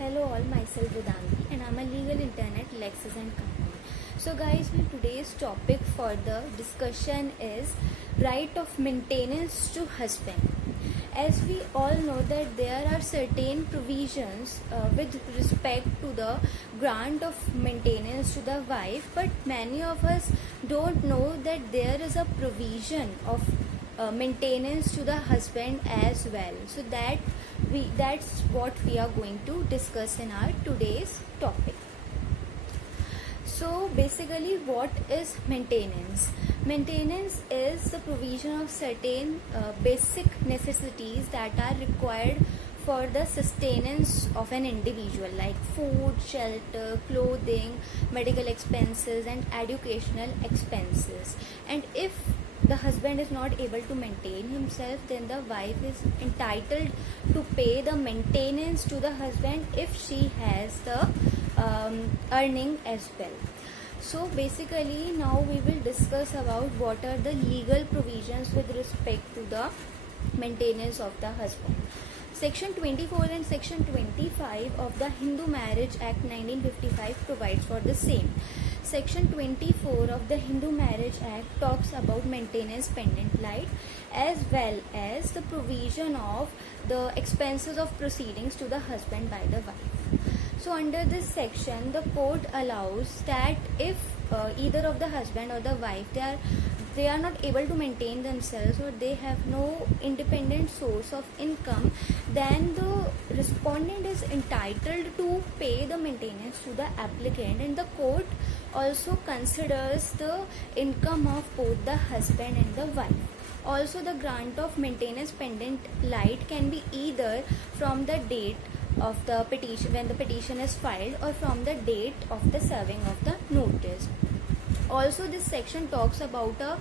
Hello all, myself Vedanti and I'm a legal intern at Lexis and Company. So guys, my today's topic for the discussion is right of maintenance to husband. As we all know that there are certain provisions with respect to the grant of maintenance to the wife, but many of us don't know that there is a provision of maintenance to the husband as well. So that's what we are going to discuss in our today's topic. So basically, what is maintenance? Maintenance is the provision of certain basic necessities that are required for the sustenance of an individual, like food, shelter, clothing, medical expenses and educational expenses. And if the husband is not able to maintain himself, then the wife is entitled to pay the maintenance to the husband if she has the earning as well. So basically now we will discuss about what are the legal provisions with respect to the maintenance of the husband. Section 24 and Section 25 of the Hindu Marriage Act 1955 provides for the same. Section 24 of the Hindu Marriage Act talks about maintenance pendant light as well as the provision of the expenses of proceedings to the husband by the wife. So under this section, the code allows that if either of the husband or the wife they are not able to maintain themselves or they have no independent source of income, then the respondent is entitled to pay the maintenance to the applicant, and the court also considers the income of both the husband and the wife. Also, the grant of maintenance pendant light can be either from the date of the petition, when the petition is filed, or from the date of the serving of the notice. Also, this section talks about a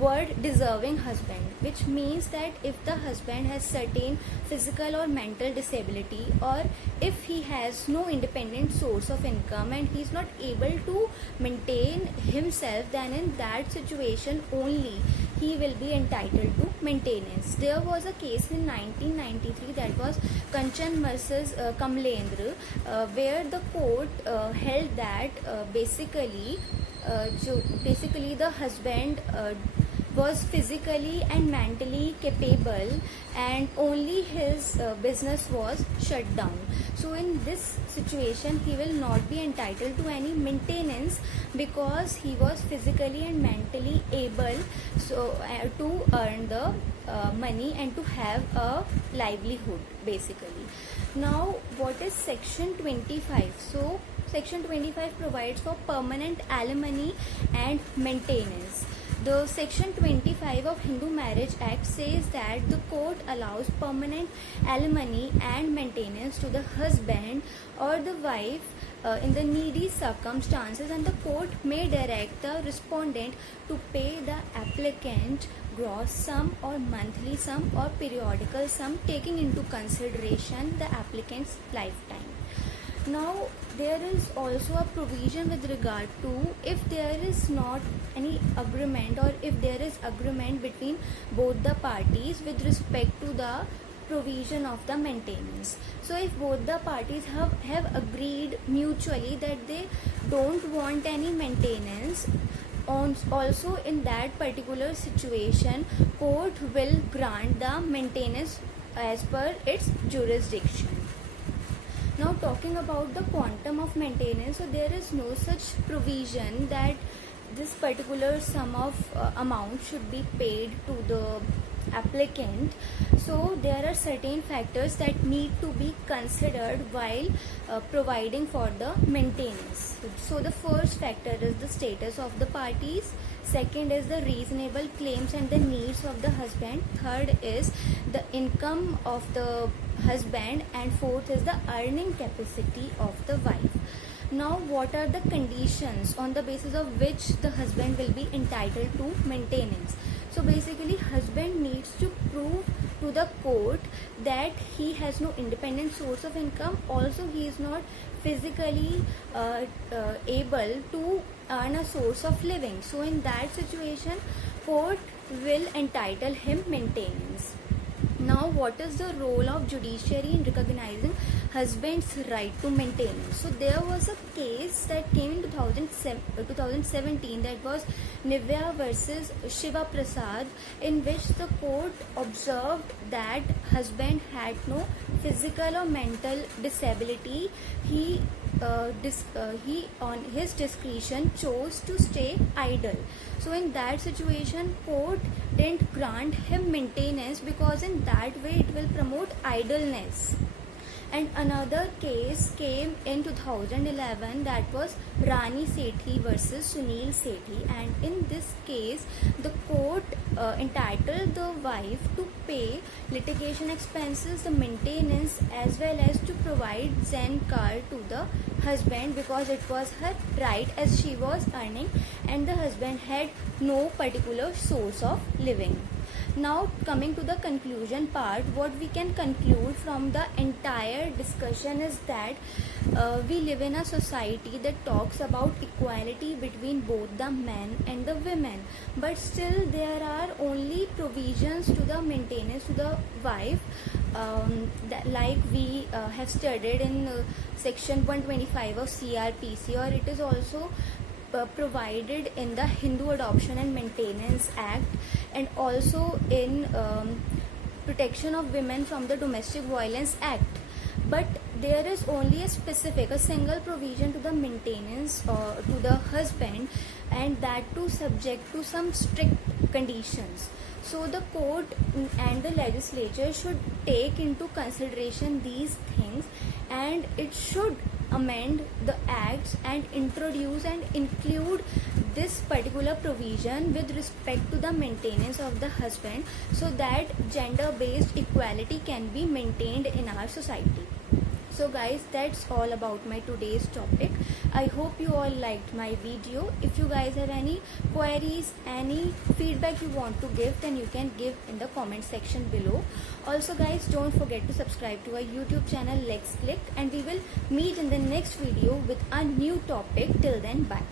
word deserving husband, which means that if the husband has certain physical or mental disability, or if he has no independent source of income and he is not able to maintain himself, then in that situation only he will be entitled to maintenance. There was a case in 1993, that was Kanchan versus Kamlendra, where the court held that basically the husband was physically and mentally capable and only his business was shut down. So in this situation he will not be entitled to any maintenance because he was physically and mentally able to earn the money and to have a livelihood basically. Now what is Section 25? So Section 25 provides for permanent alimony and maintenance. The Section 25 of Hindu Marriage Act says that the court allows permanent alimony and maintenance to the husband or the wife in the needy circumstances, and the court may direct the respondent to pay the applicant gross sum or monthly sum or periodical sum, taking into consideration the applicant's lifetime. Now there is also a provision with regard to if there is not any agreement or if there is agreement between both the parties with respect to the provision of the maintenance. So if both the parties have agreed mutually that they don't want any maintenance, also in that particular situation court will grant the maintenance as per its jurisdiction. Now talking about the quantum of maintenance, so there is no such provision that this particular sum of amount should be paid to the applicant. So there are certain factors that need to be considered while providing for the maintenance. So the first factor is the status of the parties. Second is the reasonable claims and the needs of the husband. Third is the income of the husband, and fourth is the earning capacity of the wife. Now what are the conditions on the basis of which the husband will be entitled to maintenance? So basically husband needs to prove to the court that he has no independent source of income, also he is not physically able to earn a source of living. So in that situation court will entitle him maintenance. Now, what is the role of judiciary in recognizing husband's right to maintenance. So there was a case that came in 2017, that was Nivya versus Shiva Prasad, in which the court observed that husband had no physical or mental disability. He on his discretion chose to stay idle. So in that situation, court didn't grant him maintenance, because in that way it will promote idleness. And another case came in 2011, that was Rani Sethi versus Sunil Sethi, and in this case the court entitled the wife to pay litigation expenses, the maintenance, as well as to provide Zen car to the husband, because it was her right, as she was earning and the husband had no particular source of living. Now coming to the conclusion part, what we can conclude from the entire discussion is that we live in a society that talks about equality between both the men and the women, but still there are only provisions to the maintenance to the wife, like we have studied in section 125 of CRPC, or it is also provided in the Hindu Adoption and Maintenance Act, and also in Protection of Women from the Domestic Violence Act. But there is only a single provision to the maintenance to the husband, and that too subject to some strict conditions. So the court and the legislature should take into consideration these things, and it should amend the acts and introduce and include this particular provision with respect to the maintenance of the husband, so that gender based equality can be maintained in our society. So guys, that's all about my today's topic. I hope you all liked my video. If you guys have any queries, any feedback you want to give, then you can give in the comment section below. Also guys, don't forget to subscribe to our YouTube channel Let's Click, and we will meet in the next video with a new topic. Till then, bye.